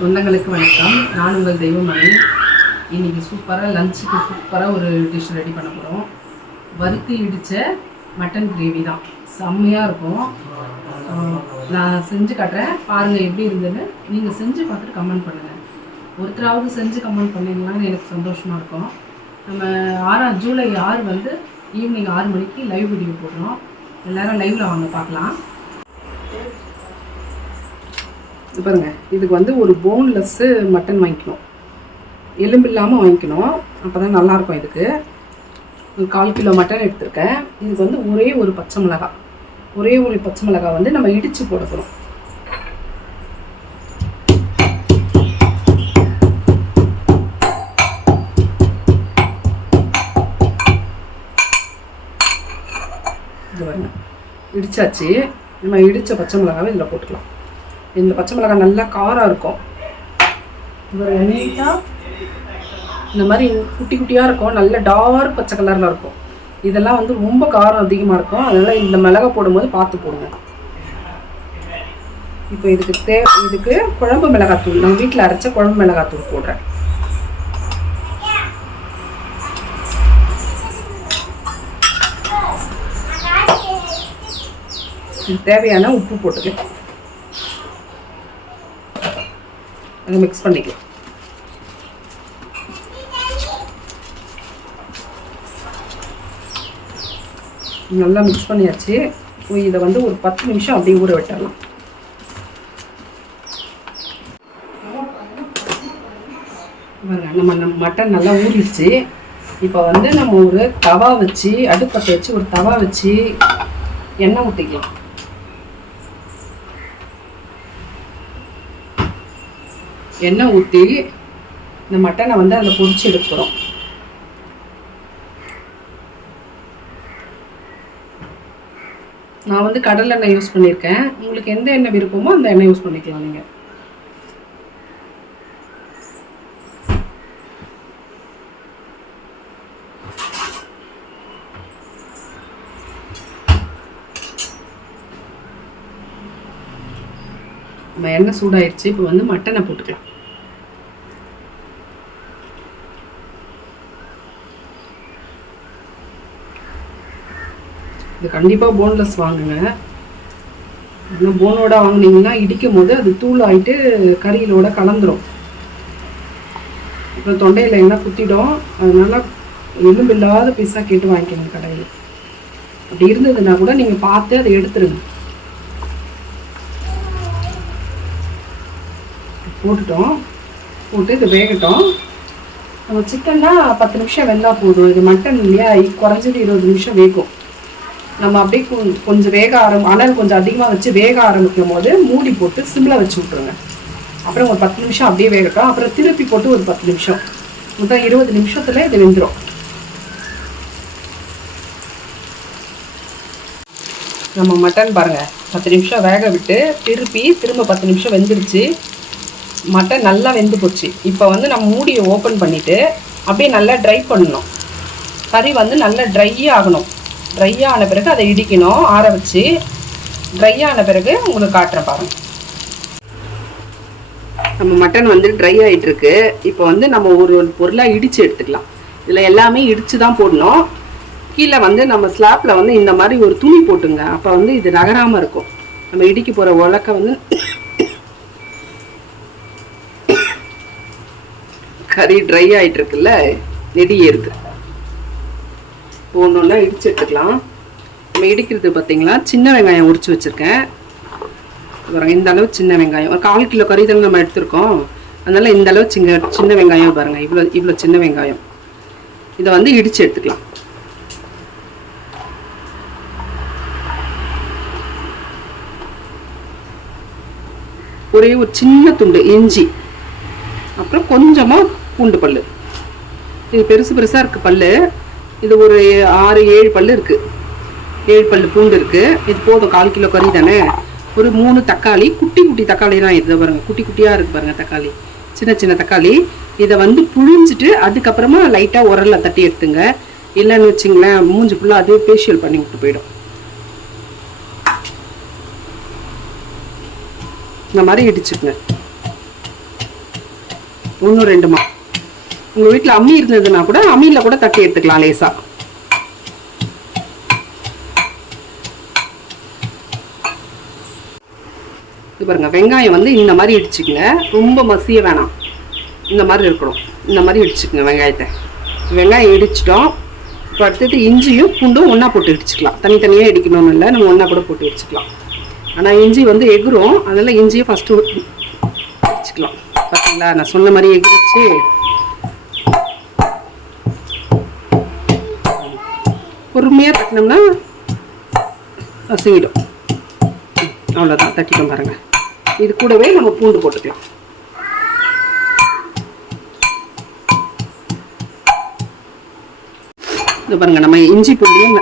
சொந்தங்களுக்கு வணக்கம். நான் உங்கள் தெய்வமணி. இன்றைக்கி சூப்பராக லஞ்சுக்கு சூப்பராக ஒரு டிஷ் ரெடி பண்ண போகிறோம். வறுத்து இடித்த மட்டன் கிரேவி தான். செம்மையாக இருக்கும். நான் செஞ்சு காட்டுறேன், பாருங்கள் எப்படி இருந்ததுன்னு. நீங்கள் செஞ்சு பார்த்துட்டு கமெண்ட் பண்ணுங்கள். ஒருத்தராவது செஞ்சு கமெண்ட் பண்ணிங்களான்னு எனக்கு சந்தோஷமாக இருக்கும். நம்ம ஜூலை 6 வந்து ஈவினிங் 6 மணிக்கு லைவ் வீடியோ போடுறோம். எல்லோரும் லைவில் வாங்க பார்க்கலாம். பாருங்க, இதுக்கு வந்து ஒரு போன்லெஸ்ஸு மட்டன் வாங்கிக்கணும், எலும்பு இல்லாமல் வாங்கிக்கணும். அப்போ தான் நல்லாயிருக்கும். இதுக்கு ஒரு 1/4 கிலோ மட்டன் எடுத்திருக்கேன். இதுக்கு வந்து ஒரே ஒரு பச்சை மிளகாய் வந்து நம்ம இடித்து போட போகிறோம். இது பாருங்க, இடித்தாச்சு. நம்ம இடித்த பச்சை மிளகாவை இதில் போட்டுக்கலாம். இந்த பச்சை மிளகாய் நல்லா காரம் இருக்கும். இந்த மாதிரி குட்டி குட்டியாக இருக்கும், நல்ல டார்க் பச்சை கலரில் இருக்கும். இதெல்லாம் வந்து ரொம்ப காரம் அதிகமாக இருக்கும். அதனால் இந்த மிளகாய் போடும்போது பார்த்து போடுங்க. இப்போ இதுக்கு குழம்பு மிளகாத்தூள், நான் வீட்டில் அரைச்ச குழம்பு மிளகாத்தூள் போடுறேன். தேவையான உப்பு போட்டுக்கலாம். அதை மிக்ஸ் பண்ணிக்கலாம். நல்லா மிக்ஸ் பண்ணியாச்சு. இதை வந்து ஒரு 10 நிமிஷம் அப்படியே ஊற விட்டுடலாம். நம்ம மட்டன் நல்லா ஊறிடுச்சு. இப்போ வந்து நம்ம ஒரு தவா வச்சு, அடுப்பத்தை வச்சு ஒரு தவா வச்சு எண்ணெய் ஊற்றிக்கலாம். எண்ணெய் ஊற்றி இந்த மட்டனை வந்து அதில் பொரிச்சு எடுக்கிறோம். நான் வந்து கடலை எண்ணெய் யூஸ் பண்ணியிருக்கேன். உங்களுக்கு எந்த எண்ணெய் விருப்பமோ அந்த எண்ணெய் யூஸ் பண்ணிக்கலாம். நீங்கள் நம்ம எண்ணெய் சூடாயிடுச்சு. இப்போ வந்து மட்டனை போட்டுக்கலாம். இது கண்டிப்பாக போன்லெஸ் வாங்குங்க. ஆனால் போனோட வாங்கினீங்கன்னா இடிக்கும் போது அது தூள் ஆகிட்டு கறியிலோட கலந்துரும். அப்புறம் தொண்டையில் என்ன குத்திடும். அதனால எலும்பு இல்லாத பீஸாக கேட்டு வாங்கிக்கோங்க கடையில். அப்படி இருந்ததுன்னா கூட நீங்கள் பார்த்து அதை எடுத்துருங்க. போட்டு இது வேகட்டும். நம்ம சிக்கன்னா 10 நிமிஷம் வெந்தால் போதும். இது மட்டன் இல்லையா, குறைஞ்சது 20 நிமிஷம் வேகும். நம்ம அப்படியே கொஞ்சம் அனல் கொஞ்சம் அதிகமாக வச்சு வேக ஆரம்பிக்கும் போது மூடி போட்டு சிம்மில் வச்சு விட்ருங்க. அப்புறம் ஒரு 10 நிமிஷம் அப்படியே வேகட்டும். அப்புறம் திருப்பி போட்டு ஒரு 10 நிமிஷம், மொத்தம் 20 நிமிஷத்தில் இது வெந்துடும். நம்ம மட்டன் பாருங்கள், 10 நிமிஷம் வேக விட்டு திரும்ப 10 நிமிஷம் வெந்துடுச்சு. மட்டன் நல்லா வெந்து போச்சு. இப்போ வந்து நம்ம மூடியை ஓப்பன் பண்ணிவிட்டு அப்படியே நல்லா ட்ரை பண்ணணும். கறி வந்து நல்லா ட்ரை ஆகணும். ட்ரை ஆன பிறகு அதை இடிக்கணும். ஆற வச்சு ட்ரை ஆன பிறகு உங்களுக்கு காட்டுறேன் பாருங்கள். நம்ம மட்டன் வந்து ட்ரை ஆகிட்டுருக்கு. இப்போ வந்து நம்ம ஒரு பொருளாக இடித்து எடுத்துக்கலாம். இதில் எல்லாமே இடித்து தான் போடணும். கீழே வந்து நம்ம ஸ்லாப்பில் வந்து இந்த மாதிரி ஒரு துணி போட்டுங்க. அப்போ வந்து இது நகராமல் இருக்கும். நம்ம இடிக்க போகிற உலக்கை வந்து கறி ட்ரை ஆகிட்டுருக்குல்ல, நெடியே இருக்குது. ஒன்று ஒன்றா இடிச்சு எடுத்துக்கலாம். நம்ம இடிக்கிறது பார்த்தீங்களா, சின்ன வெங்காயம் உரிச்சு வச்சுருக்கேன். பாருங்கள், இந்த அளவு சின்ன வெங்காயம். ஒரு 1/4 கிலோ கறி தானே நம்ம எடுத்துருக்கோம். அதனால் இந்த அளவு சின்ன வெங்காயம் பாருங்கள். இவ்வளோ சின்ன வெங்காயம். இதை வந்து இடித்து எடுத்துக்கலாம். ஒரே ஒரு சின்ன துண்டு இஞ்சி, அப்புறம் கொஞ்சமாக பூண்டு பல். இது பெருசாக இருக்குது பல். இது ஒரு 6-7 பல் இருக்குது. 7 பல் பூண்டு இருக்குது. இது போதும், 1/4 கிலோ கறி தானே. ஒரு 3 தக்காளி, குட்டி தக்காளி தான். இதை பாருங்கள், குட்டியாக இருக்குது பாருங்கள் தக்காளி, சின்ன தக்காளி. இதை வந்து புழிஞ்சிட்டு அதுக்கப்புறமா லைட்டாக உரலில் தட்டி எடுத்துங்க. இல்லைன்னு வச்சிங்களேன், மூஞ்சி ஃபுல்லாக அதே ஃபேஷியல் பண்ணி விட்டு போயிடும். இந்த மாதிரி இடிச்சுக்குங்க. 1 2மா. உங்கள் வீட்டில் அம்மி இருந்ததுன்னா கூட அம்மியில் கூட தட்டி எடுத்துக்கலாம் லேசாக. இது பாருங்க, வெங்காயம் வந்து இந்த மாதிரி இடிச்சுக்கங்க. ரொம்ப மசிய வேணாம், இந்த மாதிரி இருக்கணும். இந்த மாதிரி இடிச்சுக்கங்க வெங்காயத்தை. வெங்காயம் இடிச்சிட்டோம். இப்போ அடுத்தது இஞ்சியும் பூண்டும் ஒன்றா போட்டு இடிச்சுக்கலாம். தனித்தனியாக இடிக்கணும்னு இல்லை, நம்ம ஒன்றா கூட போட்டு இடிச்சுக்கலாம். ஆனால் இஞ்சி வந்து எகுரும், அதனால் இஞ்சியை ஃபஸ்ட்டு இடிச்சுக்கலாம். பார்த்தீங்களா, நான் சொன்ன மாதிரி எகிரிச்சு பொறுமையாக தட்டினோம்னா வசங்கிடும். அவ்வளோதான், தட்டிட்டோம் பாருங்கள். இது கூடவே நம்ம பூண்டு போட்டுக்கலாம். இது பாருங்கள், நம்ம இஞ்சி பூண்டையும்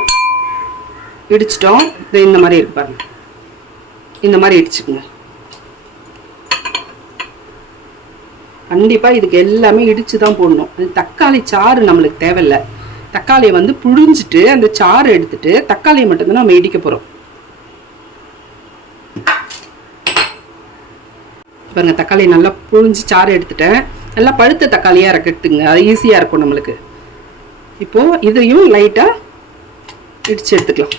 இடிச்சிட்டோம். இது இந்த மாதிரி இருக்கு பாருங்க, இந்த மாதிரி இடிச்சுக்குங்க. கண்டிப்பாக இதுக்கு எல்லாமே இடித்து தான் போடணும். அது தக்காளி சாறு நம்மளுக்கு தேவையில்லை. தக்காளியை வந்து புழிஞ்சிட்டு அந்த சாறு எடுத்துட்டு தக்காளியை மட்டும்தான் நம்ம இடிக்க போகிறோம். பாருங்க, தக்காளியை நல்லா புழிஞ்சு சாறு எடுத்துட்டேன். நல்லா பழுத்த தக்காளியாக இருக்கட்டுங்க, அது ஈஸியாக இருக்கும் நம்மளுக்கு. இப்போது இதையும் லைட்டாக இடித்து எடுத்துக்கலாம்.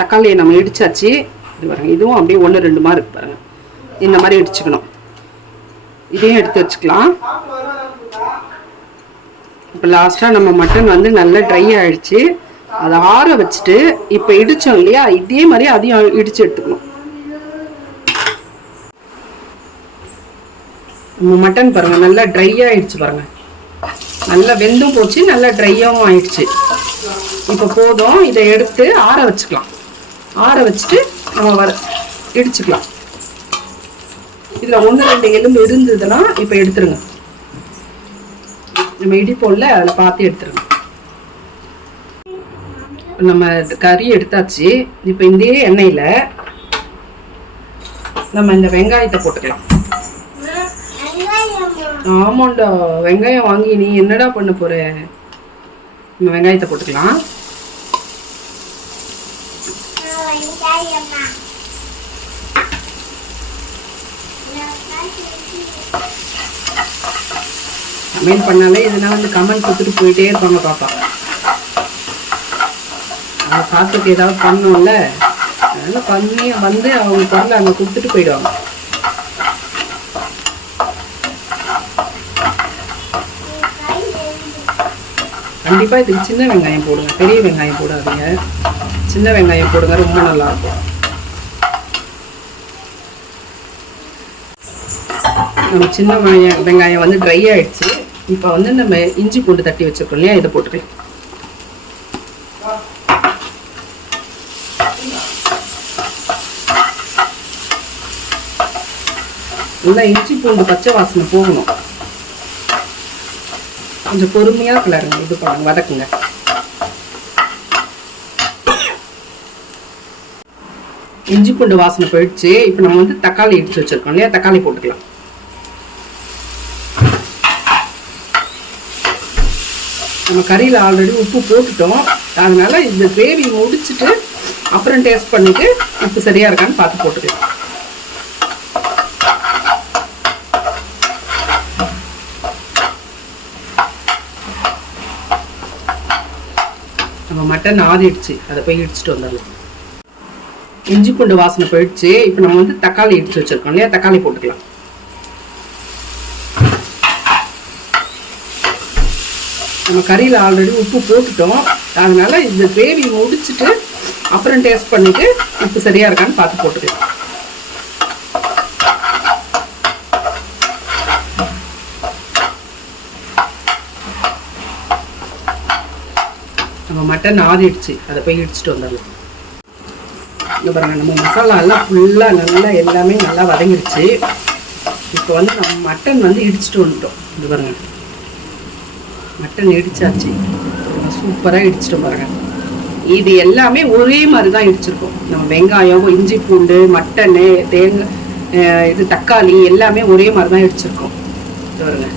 தக்காளியை நம்ம இடிச்சாச்சு. இது பாருங்க, இதுவும் அப்படியே 1 2மா இருக்கு பாருங்க. இந்த மாதிரி இடிச்சுக்கணும். இதையும் எடுத்து வச்சுக்கலாம். இப்போ லாஸ்ட்டாக நம்ம மட்டன் வந்து நல்லா ட்ரை ஆயிடுச்சு. அதை ஆற வச்சுட்டு இப்போ இடித்தோம் இல்லையா, இதே மாதிரி அதையும் இடித்து எடுத்துக்கணும். நம்ம மட்டன் பாருங்க நல்லா ட்ரை ஆயிடுச்சு பாருங்க. நல்லா வெந்தும் போச்சு, நல்லா ட்ரையாகவும் ஆயிடுச்சு. இப்போ போதும், இதை எடுத்து ஆற வச்சுக்கலாம். ஆற வச்சுட்டு நம்ம இடிச்சுக்கலாம். இதில் 1 2 எலும்பு இருந்ததுன்னா இப்போ எடுத்துருங்க. நம்ம இடிப்போம்ல, அதில் பார்த்து எடுத்துருங்க. நம்ம கறி எடுத்தாச்சு. இப்போ இந்த எண்ணெயில் நம்ம இந்த வெங்காயத்தை போட்டுக்கலாம். ஆமாண்டா, வெங்காயம் வாங்கி நீ என்னடா பண்ண போற? நம்ம வெங்காயத்தை போட்டுக்கலாம். கமெண்ட் பண்ணாலே இதெல்லாம் வந்து கமெண்ட் கொடுத்துட்டு போயிட்டே இருப்பாங்க பாப்பா. அவங்க சாப்பிட்டுக்கு ஏதாவது பண்ணோம்ல, அதனால பண்ணி வந்து அவங்க பொருளை அங்கே கொடுத்துட்டு போயிடுவாங்க. கண்டிப்பாக இதுக்கு சின்ன வெங்காயம் போடுங்க, பெரிய வெங்காயம் போடாதீங்க. சின்ன வெங்காயம் போடுங்க, ரொம்ப நல்லாயிருக்கும். நம்ம சின்ன வெங்காயம் வந்து ட்ரை ஆயிடுச்சு. இப்போ வந்து நம்ம இஞ்சி பூண்டு தட்டி வச்சிருக்கோம் இல்லையா, இதை போட்டுக்கலாம். நல்லா இஞ்சி பூண்டு பச்சை வாசனை போகணும். கொஞ்சம் பொறுமையாக கிளறுங்க, இது பண்ணுங்க, வதக்குங்க. இஞ்சி பூண்டு வாசனை போயிடுச்சு. இப்போ நம்ம வந்து தக்காளி இடிச்சு வச்சிருக்கோம் இல்லையா, தக்காளி போட்டுக்கலாம். நம்ம கறியில் ஆல்ரெடி உப்பு போட்டுட்டோம், அதனால இந்த கிரேவி முடிச்சுட்டு அப்புறம் டேஸ்ட் பண்ணிட்டு உப்பு சரியா இருக்கான்னு பார்த்து போட்டுக்கலாம். நம்ம மட்டன் ஆறிடுச்சு, அதை போய் இடிச்சுட்டு வந்துடலாம். இஞ்சி பூண்டு வாசனை போயிடுச்சு. இப்போ நம்ம வந்து தக்காளி இடிச்சு வச்சிருக்கோம் இல்லையா, தக்காளி போட்டுக்கலாம். நம்ம கறியில் ஆல்ரெடி உப்பு போட்டுட்டோம், அதனால இந்த கிரேவி முடிச்சுட்டு அப்புறம் டேஸ்ட் பண்ணிட்டு உப்பு சரியா இருக்கான்னு பார்த்து போட்டுக்கலாம். நம்ம மட்டன் ஆறிடுச்சு, அதை போய் இடிச்சுட்டு வந்துடலாம். இங்கே பாருங்க, நம்ம மசாலா எல்லாம் ஃபுல்லாக நல்லா எல்லாமே நல்லா வதங்கிடுச்சு. இப்போ வந்து நம்ம மட்டன் வந்து இடிச்சுட்டு வந்துட்டோம். இது பாருங்க, மட்டன் இடிச்சாச்சு, சூப்பராக இடிச்சிட்டு பாருங்க. இது எல்லாமே ஒரே மாதிரி தான் இடிச்சிருக்கோம். நம்ம வெங்காயம், இஞ்சி பூண்டு, மட்டனு, தேங்காய், இது தக்காளி எல்லாமே ஒரே மாதிரி தான் இடிச்சிருக்கோம். இது பாருங்க,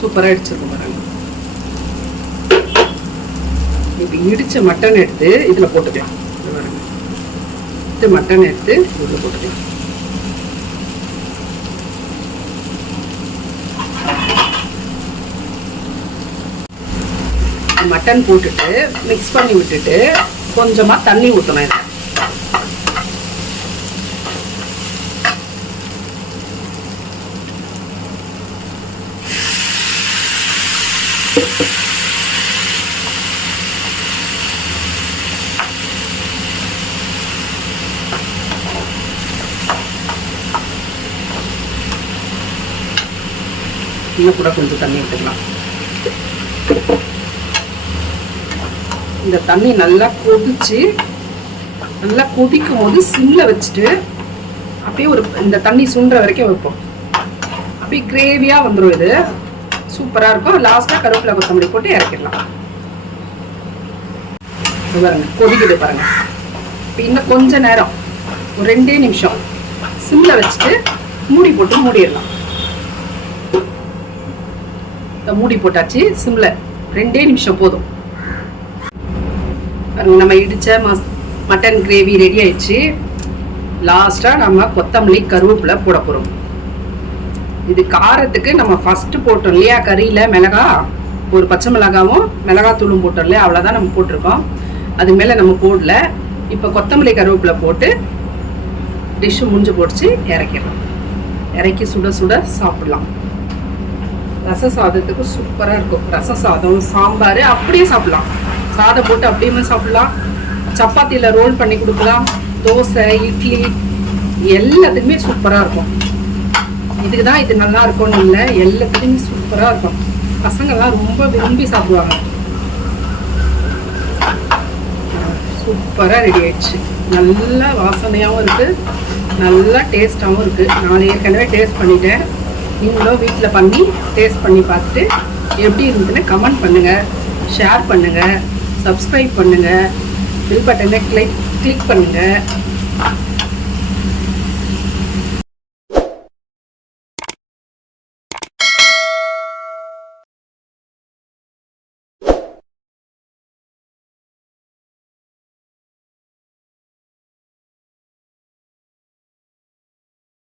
சூப்பராக இடிச்சிருக்கோம் பாருங்க. இப்போ இடிச்ச மட்டன் எடுத்து இதில் போட்டுக்கலாம். இது பாருங்க, மட்டன் எடுத்து இதில் போட்டுக்கலாம். மட்டன் போட்டுட்டு மிக்ஸ் பண்ணி விட்டுட்டு கொஞ்சமாக தண்ணி ஊற்றணும். இதை இன்னும் கூட கொஞ்சம் தண்ணி விட்டுக்கலாம். இந்த தண்ணி நல்லா கொதிச்சு நல்லா கொதிக்கும் போது சிம்மில் வச்சுட்டு அப்படியே இந்த தண்ணி சுண்டுற வரைக்கும் வைப்போம். அப்படியே கிரேவியாக வந்துடும். இது சூப்பராக இருக்கும். லாஸ்ட்டாக கருவேப்பிலை கொத்தமல்லி போட்டு இறக்கிடலாம். பாருங்க கொதிக்குது பாருங்க. இப்போ இன்னும் கொஞ்ச நேரம் ஒரு 2 நிமிஷம் சிம்மில் வச்சுட்டு மூடி போட்டு மூடிடலாம். மூடி போட்டாச்சு. சிம்மில் 2 நிமிஷம் போதும். நம்ம இடித்த மட்டன் கிரேவி ரெடி ஆயிடுச்சு. லாஸ்ட்டாக நம்ம கொத்தமல்லி கருவேப்பிலை போட போகிறோம். இது காரத்துக்கு நம்ம ஃபஸ்ட்டு போட்டோம் இல்லையா கறியில் மிளகா, ஒரு பச்சை மிளகாவும் மிளகாத்தூளும் போட்டோம் இல்லையா, அவ்வளோதான் நம்ம போட்டிருக்கோம். அது மேலே நம்ம போடல. இப்போ கொத்தமல்லி கருவேப்பிலை போட்டு டிஷ்ஷு முடிஞ்சு போட்டுச்சு இறக்கிடலாம். இறக்கி சுட சுட சாப்பிடலாம். ரச சாதத்துக்கு சூப்பராக இருக்கும். ரச சாதம் சாம்பார் அப்படியே சாப்பிடலாம். சாதம் போட்டு அப்படியுமே சாப்பிடலாம். சப்பாத்தியில் ரோல் பண்ணி கொடுக்கலாம். தோசை இட்லி எல்லாத்துக்குமே சூப்பராக இருக்கும். இதுக்கு தான் இது நல்லா இருக்கும்னு இல்லை, எல்லாத்துக்குமே சூப்பராக இருக்கும். பசங்கள்லாம் ரொம்ப விரும்பி சாப்பிடுவாங்க. சூப்பராக ரெடி ஆயிடுச்சு. நல்லா வாசனையாகவும் இருக்குது, நல்லா டேஸ்ட்டாகவும் இருக்குது. நான் ஏற்கனவே டேஸ்ட் பண்ணிட்டேன். நீங்களும் வீட்டில் பண்ணி டேஸ்ட் பண்ணி பார்த்துட்டு எப்படி இருந்ததுன்னு கமெண்ட் பண்ணுங்கள், ஷேர் பண்ணுங்கள், சப்ஸ்கிரைப் பண்ணுங்கள், பெல் பட்டனை கிளிக் பண்ணுங்கள்.